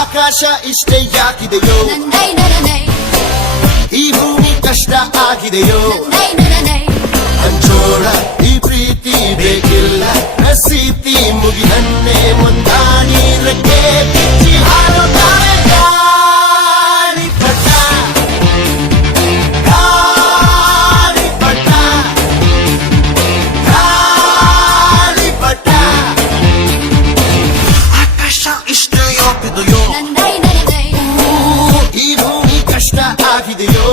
ಆಕಾಶ ಇಷ್ಟೇ ಯಾಕಿದೆಯೋ, ಈ ಭೂಮಿ ಕಷ್ಟ ಆಗಿದೆಯೋ, ಹಂಚೋಳ ಈ ಪ್ರೀತಿ ಬೇಕಿಲ್ಲ, ರಸೀತಿ ಮುಗಿದನ್ನೇ ಮುಂದಾಡಿ ರೆಕ್ಕೆ ಬಿಚ್ಚಿ ಹಾರುತ್ತಾರೆ ಗಾಳಿಪಟ, ಗಾಳಿಪಟ, ಗಾಳಿಪಟ. ಆಕಾಶ ಇಷ್ಟೇ ಯಾಕಿದೆಯೋ, ಈ ಭೂಮಿ ಕಷ್ಟ ಆಗಿದೆಯೋ,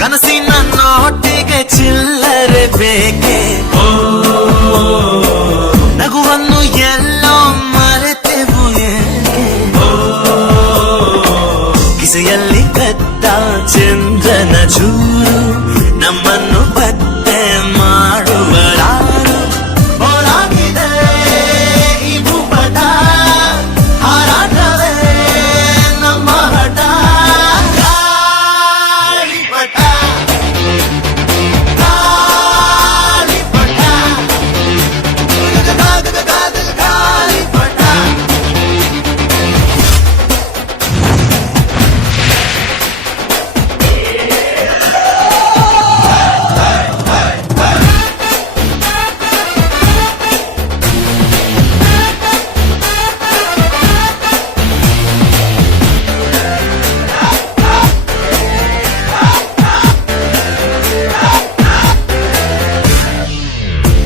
ಕನಸಿನ ನೋಟಿಗೆ ಚಿಲ್ಲರೆ ಬೇಕೆ, ನಗುವನ್ನು ಎಲ್ಲೋ ಮರೆತೆವು ಏಕೆ, ಕಿಸೆಯಲ್ಲಿ ಕದ್ದ ಚಂದ್ರನ ಚೂರು ನಮ್ಮನ್ನು ಪತ್ತೆ ಮಾಡುವರಾರು. ಹೋರಾಗಿದೆ ಈ ಭೂಪಟ, ಹಾರಾಟವೇ ನಮ್ಮ ಹಠ. ಗಾಳಿಪಟ, ಗಾಳಿಪಟ, ಗಾಳಿಪಟ.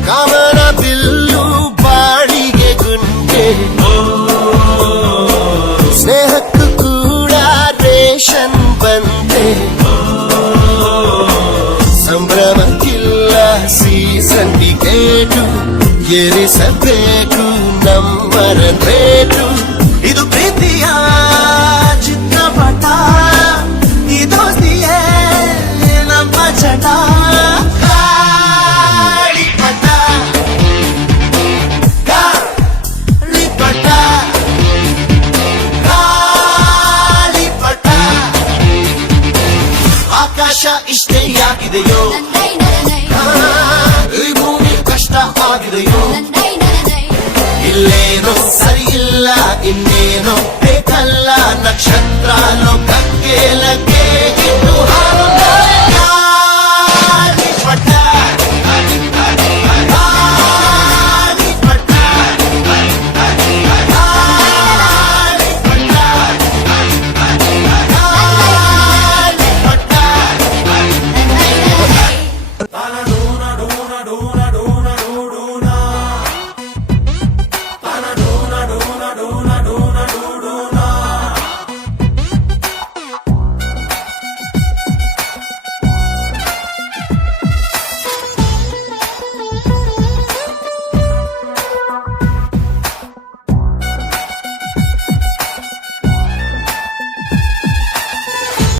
ಕಾಮನ ಬಿಲ್ಲು ಬಾಳಿಗೆ ಗುಂಡೆ, ಸ್ನೇಹಕ್ಕೂ ಕೂಡ ರೇಷನ್ ಬಂದೆ, ಸಂಭ್ರಮಕ್ಕಿಲ್ಲ ಸೀಸನ್ ಟಿಕೇಟು, ಏರಿಸಬೇಕು ನಂಬರ್ ರೇಟು. ಇದು ಪ್ರೀತಿಯ ಚಿತ್ರಪಟ, ಈ ದೋಸ್ತಿಯೇ ನಮ್ಮ ಚಟ. ಗಾಳಿಪಟ, ಗಾಳಿಪಟ, ಗಾಳಿಪಟ. ಆಕಾಶ ಇಷ್ಟೇ ಯಾಕಿದೆಯೋ, ಈ ಭೂಮಿ ಕಷ್ಟ ಆಗಿದೆಯೋ, ಇಲ್ಲೇನೋ ಸರಿ ಇಲ್ಲ ಇನ್ನೇನೋ ಬೇಕಲ್ಲ, ನಕ್ಷತ್ರ ಲೋಕಕ್ಕೆ